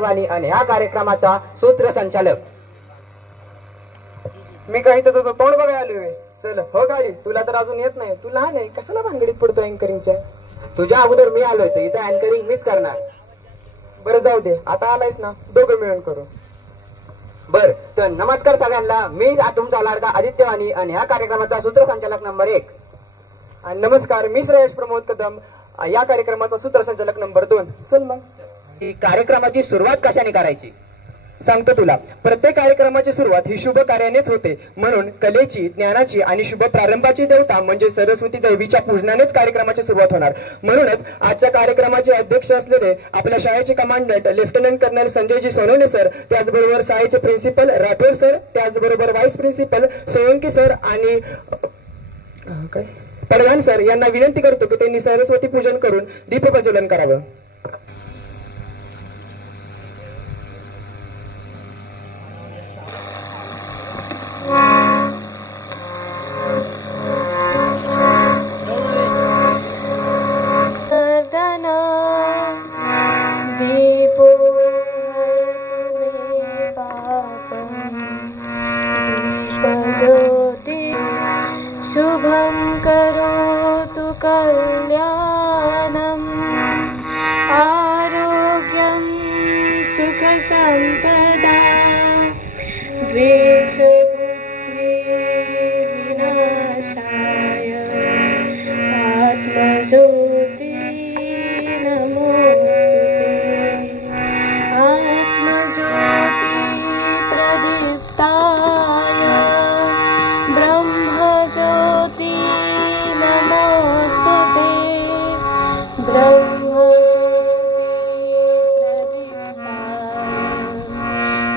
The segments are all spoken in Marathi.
आदित्यवाणी आणि या कार्यक्रमाचा सूत्रसंचालक. मी काही तर तुझं तोंड बघायला आलोय. चल हो खाली, तुला तर अजून येत नाही, तू लहान आहे, कशाला भानगडीत पडतो अँकरिंगच्या. तुझ्या अगोदर मी आलोय तर इथं अँकरिंग मीच करणार. बरं जाऊ दे, आता आलायस ना, दोघं मिळून करू. बर तर नमस्कार सगळ्यांना. मी तुमचा लाडका आदित्यवाणी आणि या कार्यक्रमाचा सूत्रसंचालक नंबर 1. आणि नमस्कार, मी श्रेयश प्रमोद कदम, या कार्यक्रमाचा सूत्रसंचालक नंबर 2. चल मग कार्यक्रमाची सुरुवात कशाने करायची सांगतो तुला. प्रत्येक कार्यक्रमाची सुरुवात ही शुभ कार्यानेच होते, म्हणून कलेची, ज्ञानाची आणि शुभ प्रारंभाची देवता म्हणजे सरस्वती देवीच्या पूजनानेच कार्यक्रमाची सुरुवात होणार. म्हणूनच आजच्या कार्यक्रमाचे अध्यक्ष असलेले आपल्या शाळेचे commandant lieutenant colonel Sanjayji Sonawane sir, त्याचबरोबर शाळेचे प्रिन्सिपल राठोड सर, त्याचबरोबर व्हाईस प्रिन्सिपल सोळंकी सर आणि पडघाण सर यांना विनंती करतो की त्यांनी सरस्वती पूजन करून दीपप्रज्वलन करावं. शुभं करोतु कल्याणम् आरोग्यं सुखसम्पदा द्वेषबुद्धि विनाशाय आत्मज्योति नमोस्तुते आत्मज्योति प्रदीप्ताय ब्रह्मज्योति नमोस्तुते ब्रह्मज्योति प्रदीप्ताय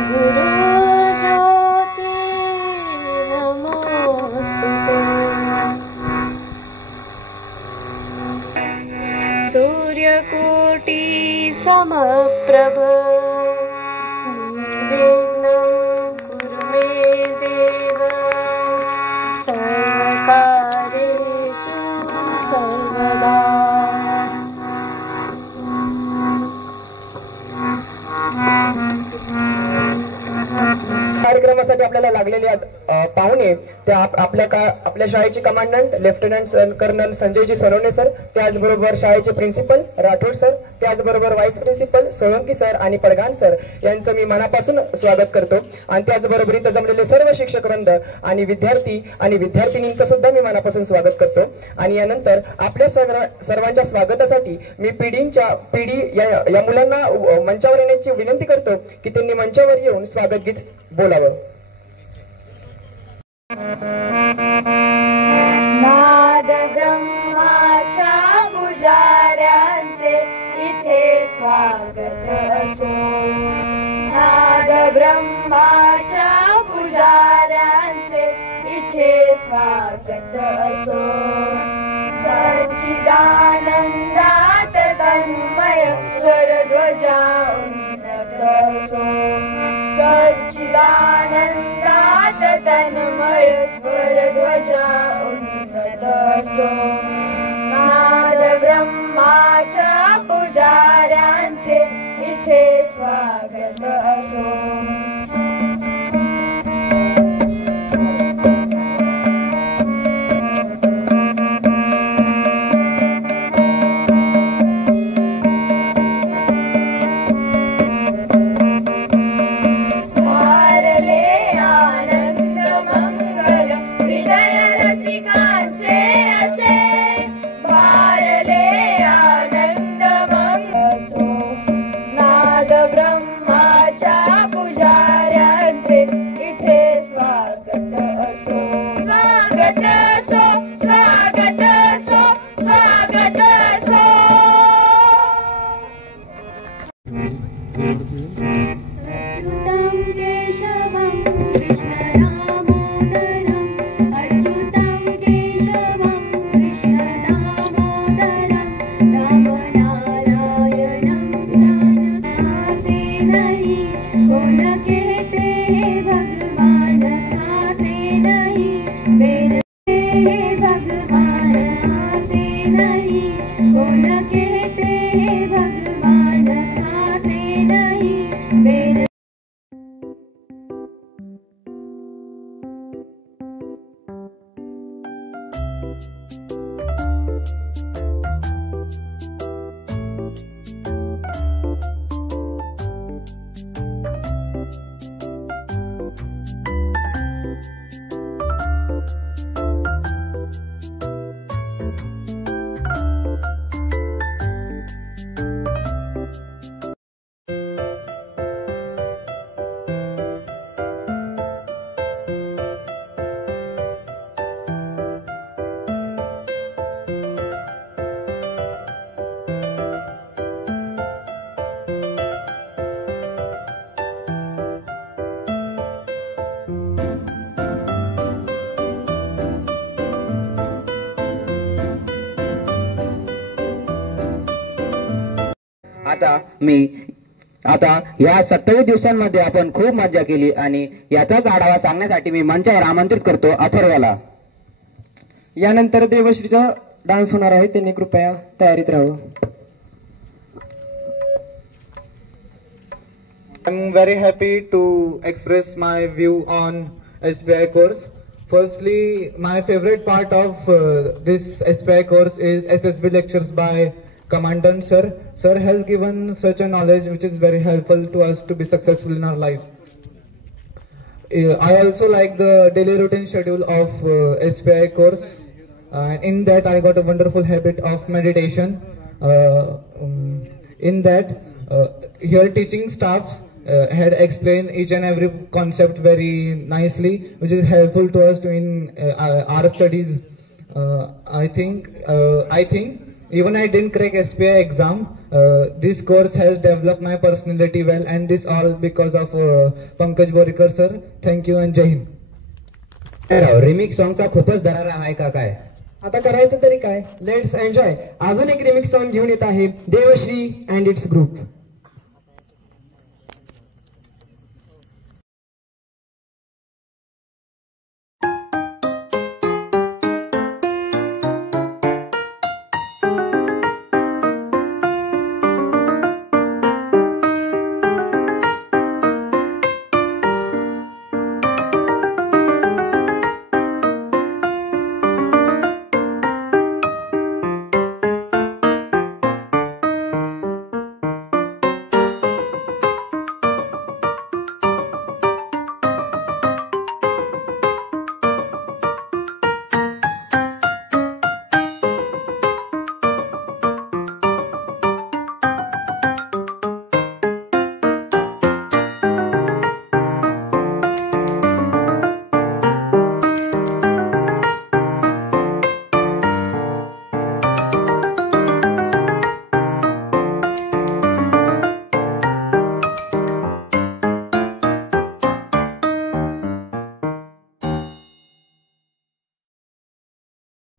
गुरुज्योति नमोस्तुते सूर्यकोटि समप्रभ निर्विघ्नं कुरु मे देव सर्वकार्येषु सर्वदा. कार्यक्रमासाठी आपल्याला लागलेले पाहुणे त्या आपल्या शाळेचे commandant lieutenant colonel Sanjayji Sonawane sir, त्याचबरोबर शाळेचे प्रिन्सिपल राठोड सर, त्याचबरोबर व्हाईस प्रिन्सिपल सोळंकी सर आणि पडघाण सर यांचं मी मनापासून स्वागत करतो. आणि त्याचबरोबर इथं जमलेले सर्व शिक्षक वृंद आणि विद्यार्थी आणि विद्यार्थिनींचं सुद्धा मी मनापासून स्वागत करतो. आणि यानंतर आपल्या सर्वांच्या स्वागतासाठी मी पिढी या मुलांना मंचावर येण्याची विनंती करतो की त्यांनी मंचावर येऊन स्वागत गीत बोलावं. नाद ब्रह्माच्या पुजाऱ्यांचे इथे स्वागत असो. नाद ब्रह्माच्या पुजाऱ्यांचे इथे स्वागत असो. सच्चिदानंदात तन्मय स्वरध्वजा उन्नत असो. सच्चिदानंदात तन्मय स्वरध्वजा उन्नत असो. नाद ब्रह्माच्या पुजाऱ्यांचे इथे स्वागत असो. भगवान आते नहीं आता या 27 दिवसांमध्ये आपण खूप मजा केली आणि याचाच आढावा सांगण्यासाठी मी मंचावर आमंत्रित करतो अथर्वला. यानंतर देवश्रीचा डान्स होणार आहे, त्यांनी कृपया तयारीत राहावं. I'm very happy to express my view on SPI course. Firstly, my favorite part of this SPI course is SSB lectures by Commandant Sir. Sir has given such a knowledge which is very helpful to us to be successful in our life. I also like the daily routine schedule of SPI course. In that I got a wonderful habit of meditation. In that here teaching staffs had explained each and every concept very nicely, which is helpful to us in our studies. I think even I didn't crack SPI exam, this course has developed my personality well, and this all because of Pankaj Borikar sir. Thank you and Jai Hind. Remix सॉन्गचा खूपच दरारा आहे का काय? आता करायचं तरी काय, लेट्स एन्जॉय. अजून एक रिमिक्स सॉन्ग घेऊन येत आहे देवश्री अँड इट्स ग्रुप.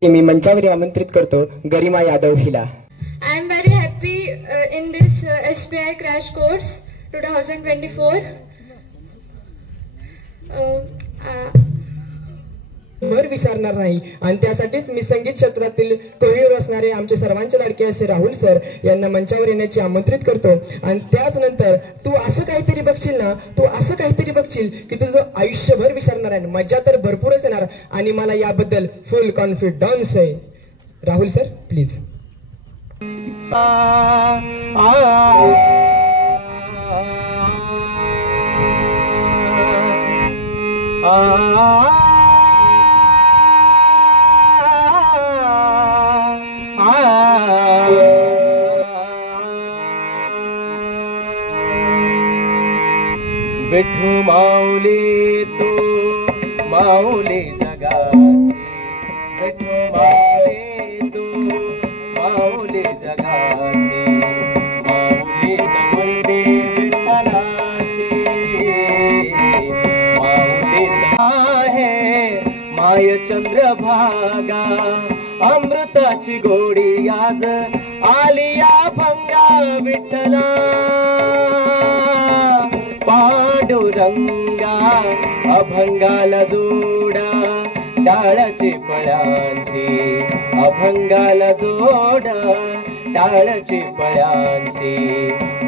मी मंचावर आमंत्रित करतो गरिमा यादव हिला. I am very happy in this SPI crash course 2024. भर विसरणार नाही आणि त्यासाठीच मी संगीत क्षेत्रातील कोहिनूर असणारे आमचे सर्वांचे लाडके असे राहुल सर यांना मंचावर येण्याची आमंत्रित करतो. आणि त्याच नंतर तू असं काहीतरी बघशील की तुझं आयुष्यभर विसरणार आहे. मजा तर भरपूरच येणार आणि मला याबद्दल फुल कॉन्फिडन्स आहे. Rahul sir please. विठू माऊली तू माऊली जगाची, विठू माऊली तू माऊली जगाची, माऊली तमुर्ती विठ्ठलाची, माऊली आहे माय चंद्रभागा, अमृताची गोडी आज आलिया भंगा विठ्ठला, पांडुरंगा अभंगाला जोडा टाळाची पळ्यांची, अभंगाला जोडा टाळाची पळ्यांची,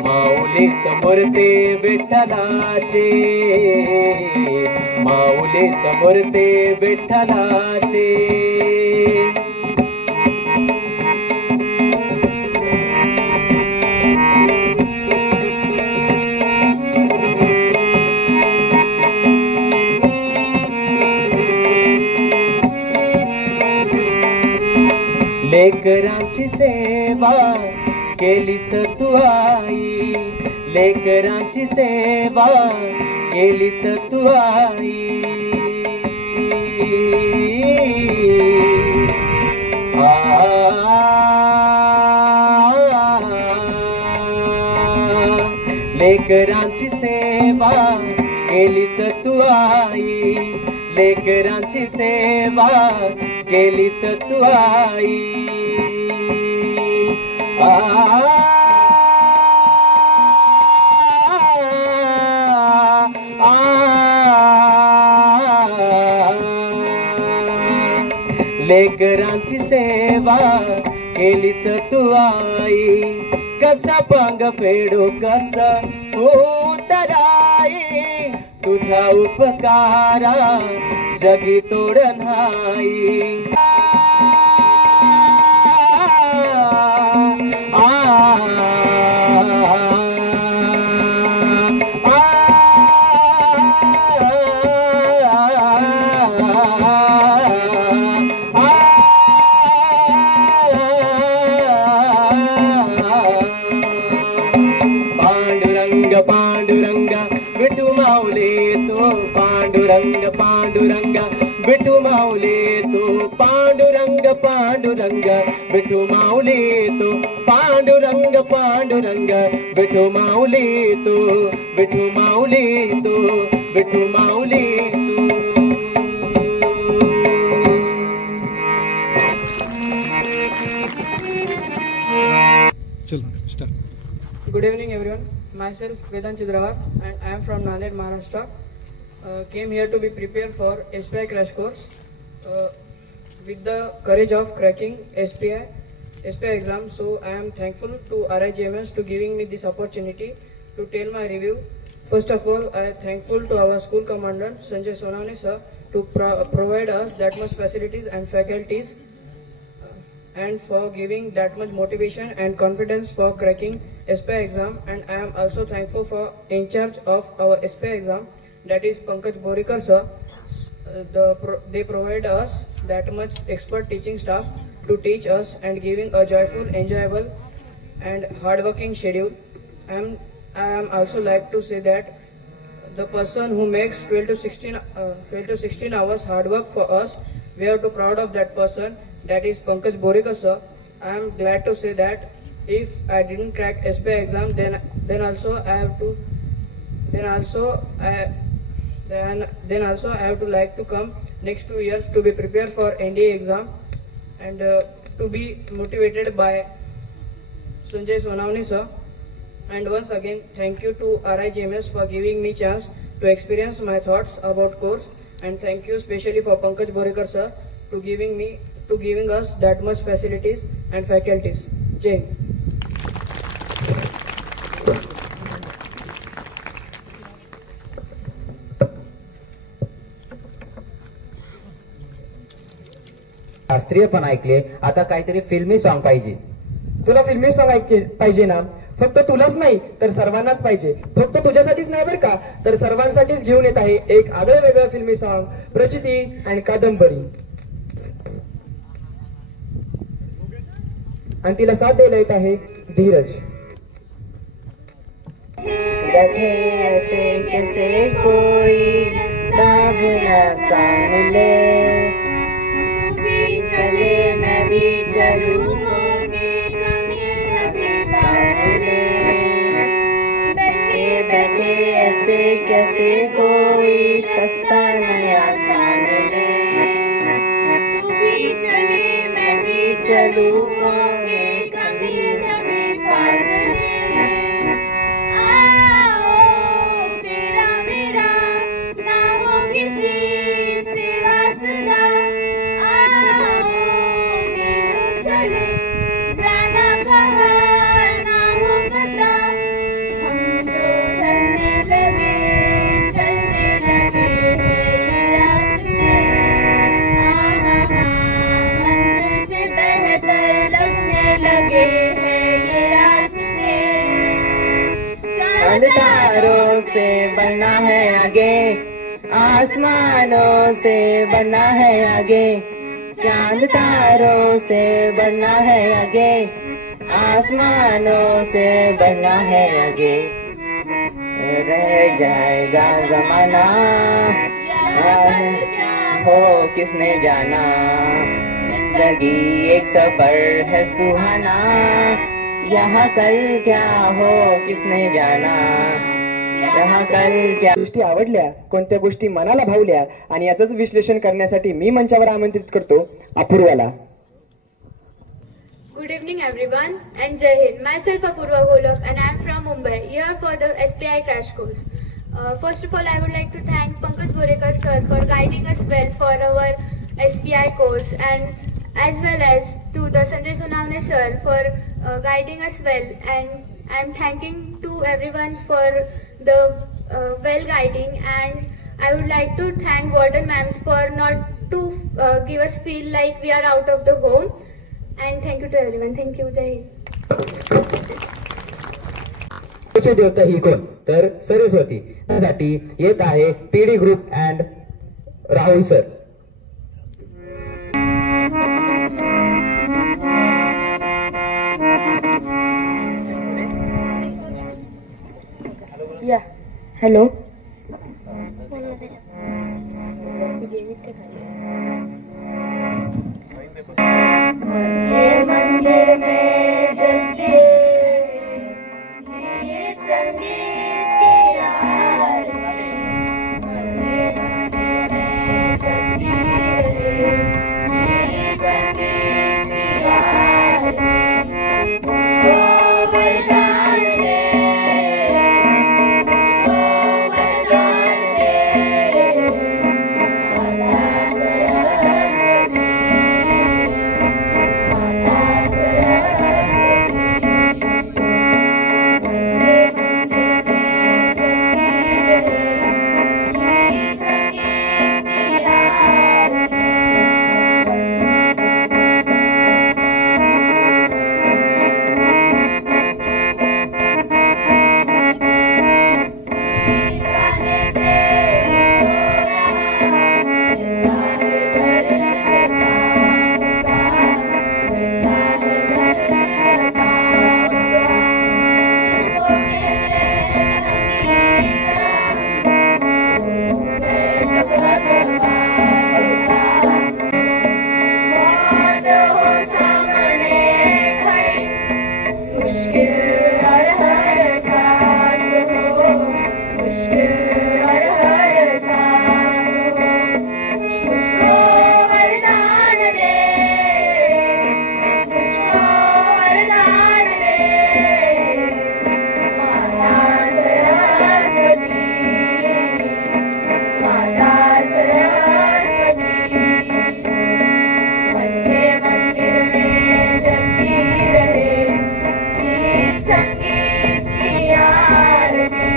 माऊलीत मूर्ती विठ्ठलाची, माऊलीत मूर्ती विठ्ठलाची. लेकरांची सेवा केलीस तू आई, लेकरांची सेवा केलीस तू आई, लेकरांची सेवा केलीस तू आई, लेकरांची सेवा केलीस तू आई. लेकरांची सेवा केलीस तू आई कसा पंग फेडू कसा उतराई तुझ्या उपकारा जगी तोड नाही पांडुरंग विठू माऊली तो पांडुरंग पांडुरंग विठू माऊली तो पांडुरंग पांडुरंग विठू माऊली तो पांडुरंग पांडुरंग विठू माऊली तो विठू माऊली तो विठू माऊली Good evening everyone. Myself Vedant Chidrawar and I am from Nanded, Maharashtra. Came here to be prepared for SPI crash course with the courage of cracking SPI exam. So I am thankful to RIGMS to giving me this opportunity to tell my review. First of all, I am thankful to our school commandant Sanjay Sonawne sir to provide us that much facilities and faculties and for giving that much motivation and confidence for cracking SPI exam. And I am also thankful for in charge of our SPI exam, that is Pankaj Borikar sir. They provide us that much expert teaching staff to teach us and giving a joyful, enjoyable and hardworking schedule. I am also like to say that the person who makes 12 to 16 hours hard work for us, we are too proud of that person. That is Pankaj Borikar sir. I am glad to say that if I didn't crack SPI exam, then also I have to like to come next 2 years to be prepared for NDA exam and to be motivated by Sanjay Sonawne sir. And once again, thank you to RIGMS for giving me chance to experience my thoughts about course, and thank you specially for Pankaj Borikar sir to giving us that much facilities and faculties. Jai. शास्त्रीय पण ऐकले, आता काहीतरी फिल्मी सॉन्ग पाहिजे. तुला फिल्मी सॉन्ग पाहिजे ना? फक्त तुलाच नाही तर सर्वांनाच पाहिजे. फक्त तुझ्यासाठीच नाही बरं का, तर सर्वांसाठीच घेऊन येत आहे एक आगळं वेगळं फिल्मी सॉन्ग, प्रचिती आणि कादंबरी. आणि तिला साथ द्यायला येत आहे धीरज. बैठे ऐसे कैसे कोई रास्ता बुरा सान ले, तू भी चले मैं भी चलूं, बैठे बैठे ऐसे कैसे कोई सस्ता नया सान ले, तू भी चले मैं भी चलूं, तारों से बनना है आगे, आसमानों से बनना है आगे, चांद तारों से बनना है आगे, आसमानों से बनना है आगे. रह जाएगा जमाना हो किसने जाना, जिंदगी एक सफर है सुहाना, यहाँ कल क्या हो किसने जाना, यहाँ कल क्या. गोष्टी आवडल्या, कोणत्या गोष्टी मनाला भावल्या आणि याचंच विश्लेषण करण्यासाठी मी मंचावर आमंत्रित करतो अपूर्वाला. Good evening everyone and Jai Hind. Myself Apurva Golak and I am from Mumbai, here for the SPI crash course. First of all, I would like to thank Pankaj Borikar sir for guiding us well for our SPI course, and as well as to the Sanjay Sonavne sir for guiding us well, and I am thanking to everyone for the well guiding, and I would like to thank warden ma'ams for not to give us feel like we are out of the home, and thank you to everyone. Thank you. Jai Hind. पुढची देवता ही कोण तर सरस्वती. त्यासाठी येत आहे PD group and Rahul sir. या हॅलो. मंदिर में जलती गीत संगीत की आरती, मंदिर में जलती रहे गीत संगीत की आरती, मुझको वरदान दे, मुझको वरदान दे, माता सरस्वती, माता सरस्वती, मंदिर मंदिर में जलती रहे गीत संगीत की आरती.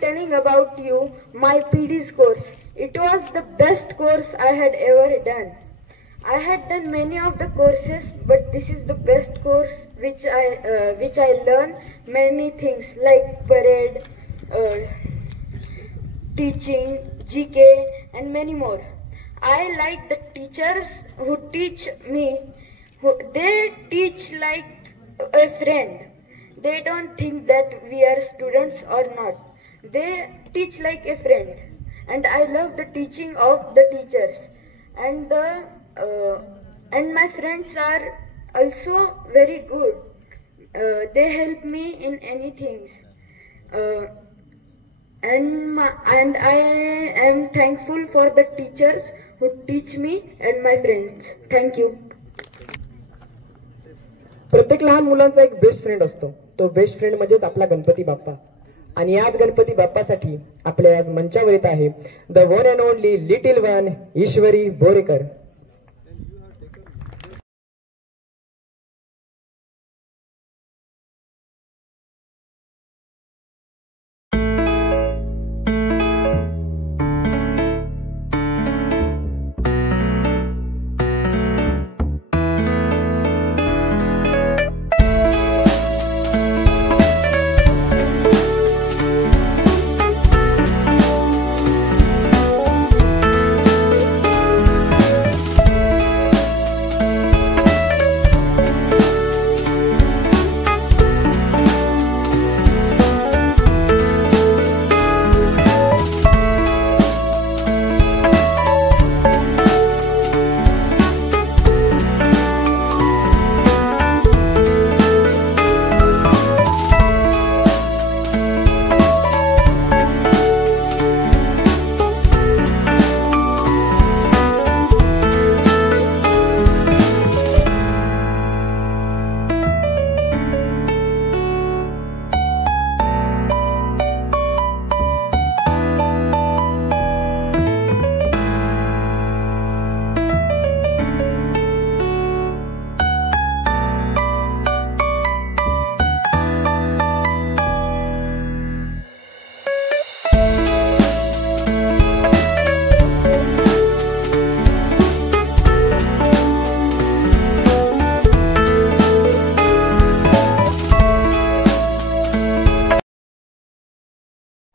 गाने से about you my PD's course. It was the best course I had ever done. I had done many of the courses, but this is the best course which I learned many things like parade, teaching, GK, and many more. I like the teachers who teach me. They teach like a friend. They don't think that we are students or not. They teach like a friend, and I love the teaching of the teachers, and my friends are also very good. They help me in any things, and I am thankful for the teachers who teach me and my friends. Thank you. प्रत्येक लहान मुलांचा एक बेस्ट फ्रेंड असतो. तो बेस्ट फ्रेंड म्हणजेच आपला गणपती बाप्पा. आणि याच गणपती बाप्पासाठी आपल्या आज मंचावर येत आहे the one and only little one Ishwari Borekar.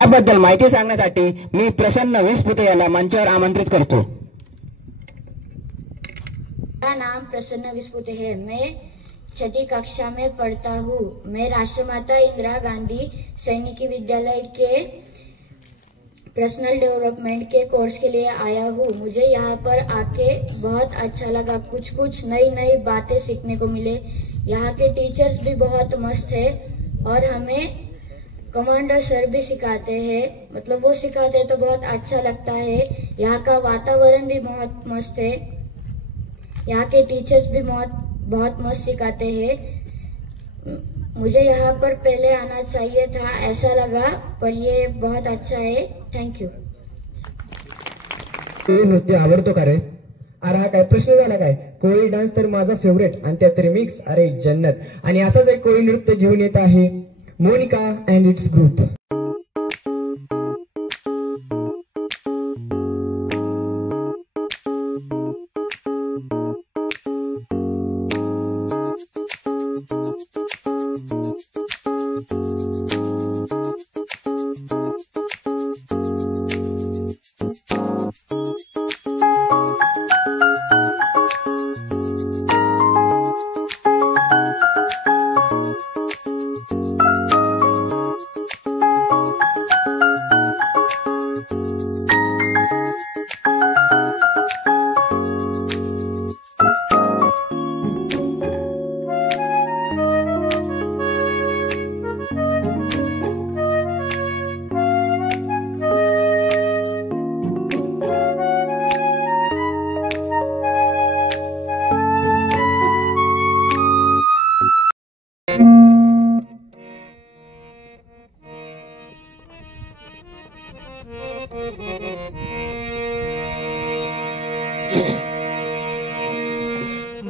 याबद्दल माहिती सांगण्यासाठी मी प्रसन्न विसपुते याला मंचावर आमंत्रित करतो. मेरा नाम प्रसन्न विस्पुते है. मैं 6ठी कक्षा में पढ़ता हूँ. मैं राष्ट्रमाता इंदिरा गांधी सैनिकी विद्यालय के पर्सनल डेवलपमेंट के कोर्स के लिए आया हूँ. मुझे यहाँ पर आके बहुत अच्छा लगा. कुछ नई बातें सीखने को मिले. यहाँ के टीचर्स भी बहुत मस्त है और हमें कमांडर सर भी सिखाते हैं. मतलब वो सिखाते हैं तो बहुत अच्छा लगता है. यहाँ का वातावरण भी बहुत मस्त है. यहाँ के टीचर्स भी बहुत मस्त सिखाते हैं. मुझे यहाँ पर पहले आना चाहिए था ऐसा लगा, पर ये बहुत अच्छा है. Thank you. नृत्य आवडतो का रे? अरे हा काय प्रश्न झाला काय? कोळी डान्स तर माझा फेवरेट आणि त्यात रिमिक्स, अरे जन्नत. आणि असाच एक कोळी नृत्य घेऊन येत आहे मोनिका अँड इट्स ग्रुप.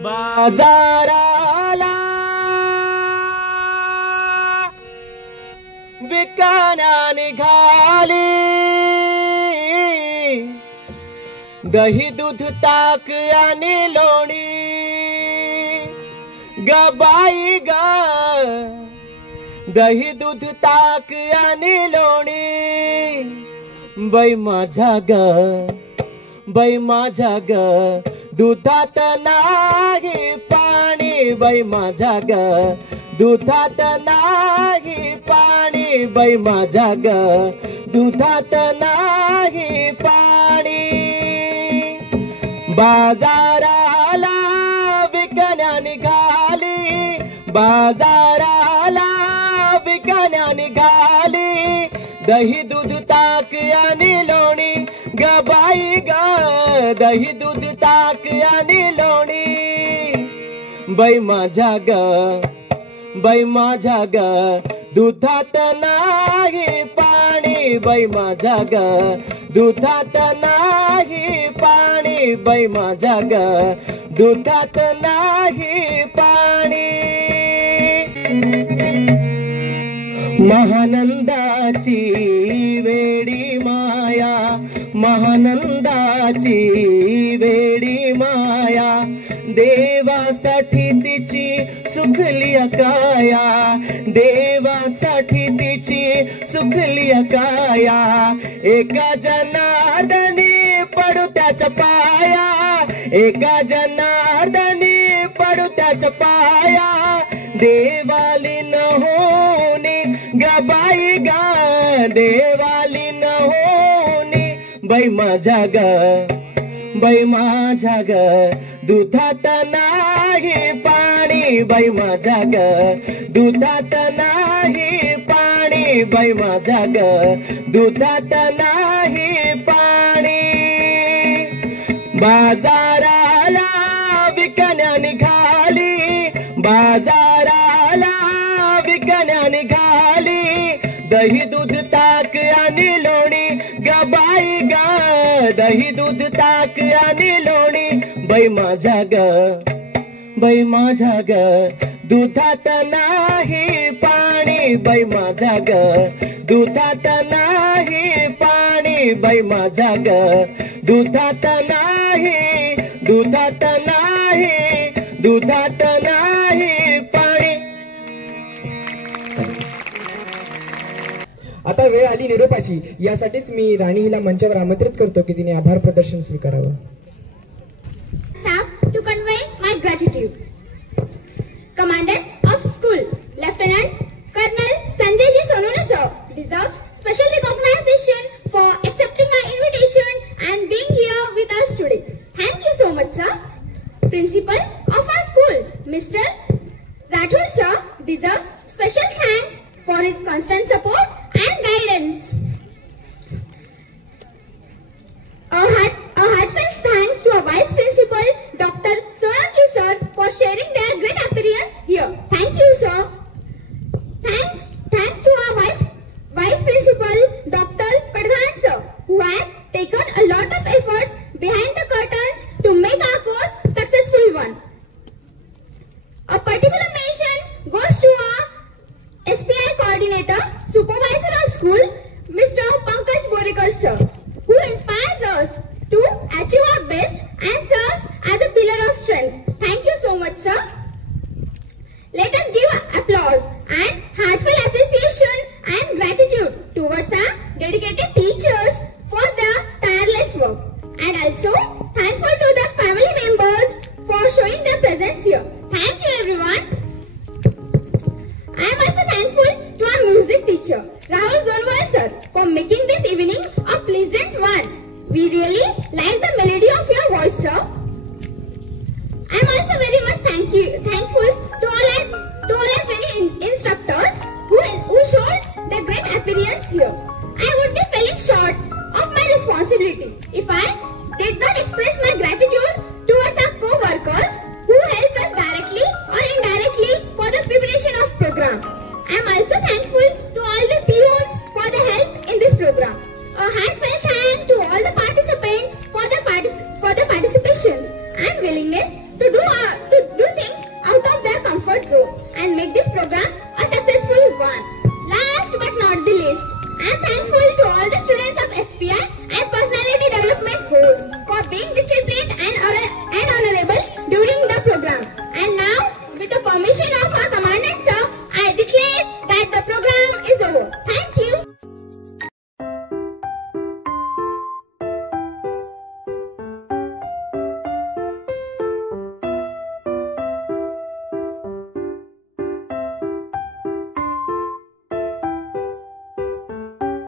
बाजाराला विकाना निघाली, दही दूध ताक आणि लोणी ग बाई ग, दही दूध ताक आणि लोणी बाई माझ्या ग, बाई माझ्या ग, दुधात नाही पाणी बाई माझ्या ग, दुधात नाही पाणी बाई माझ्या ग, दुधात नाही पाणी. बाजाराला विकण्या निघाली, बाजाराला विकण्या निघाली, दही दूध ताक आणि लोणी ग बाई ग, दही दूध ताक आणि लोणी बाई माझ्या ग, बाई माझ्या ग, दुधात नाही पाणी बाई माझ्या ग, दुधात नाही पाणी बाई माझ्या ग, दुधात नाही पाणी. महानंदाची वेडी माया, महानंदाची वेडी माया, देवासाठी तिची सुखली काया, देवासाठी तिची सुखली काया, एका जनार्दनी पडू त्याच्या पाया, एका जनार्दनी पडू त्याच्या पाया, देवाली न होनी ग बाई ग, देवाली न होनी बाई माझ्या ग, बाई माझ्या ग, दुधात नाही पाणी बाई माझ्या ग, दुधात नाही पाणी बाई माझ्या ग, दुधात नाही पाणी. बाजाराला विकण्या निघाली, बाजाराला विकण्या निघाली, दही दूध ताक आणि लोणी ग बाई ग, दही दूध ताक आणि लोणी बाई माझ्या ग, बाई माझ्या ग, दुधात नाही पाणी बाई माझ्या ग, दुधात नाही पाणी बाई माझ्या ग, दुधात नाही, दुधात नाही, दुधात नाही पाणी. आता वेळ आली निरोपाची. यासाठीच मी राणी हिला मंचावर आमंत्रित करतो की तिने आभार प्रदर्शन स्वीकारावं. Staff to convey my gratitude. Commandant of School, Lieutenant Colonel Sanjay Ji Sonone sir deserves special recognition for accepting my invitation and being here with us today. Thank you so much, sir. Principal of our school, Mr. Rathod sir deserves special thanks for his constant support and guidance. A heartfelt thanks to our Vice Principal, Dr. Sonaki sir, for sharing their great appearance here. Thank you, sir. Thanks to our Vice Principal, Dr. Pradhan sir, who has taken a lot of efforts behind the curtains to make our course successful one. A particular mention goes to our SPI coordinator, supervisor of school, Mr. Pankaj Borikar sir, who inspires us to achieve our best and serves as a pillar of strength. Thank you so much, sir. Let us give applause and heartfelt appreciation and gratitude towards our dedicated teachers for their tireless work, and also thankful to the family members for showing their presence here. Thank you, everyone. I am also thankful to our music teacher, Rahul Zonwal sir, for making this evening a pleasant one. We really like the melody of your voice, sir. I am also very much thankful to all our training instructors who showed their great appearance here. I would be falling short of my responsibility if I did not express my gratitude towards our co-workers who helped us directly or indirectly for the preparation of program. I am also thankful to all the peons for the help in this program. A heartfelt thanks to all the participants for the participations and willingness to do things out of their comfort zone and make this program a successful one. Last but not the least, I am thankful to all the students of SPI and personality development course for being disciplined and honorable during the program. And now, with the permission of our commandant sir, I declare that the program is over.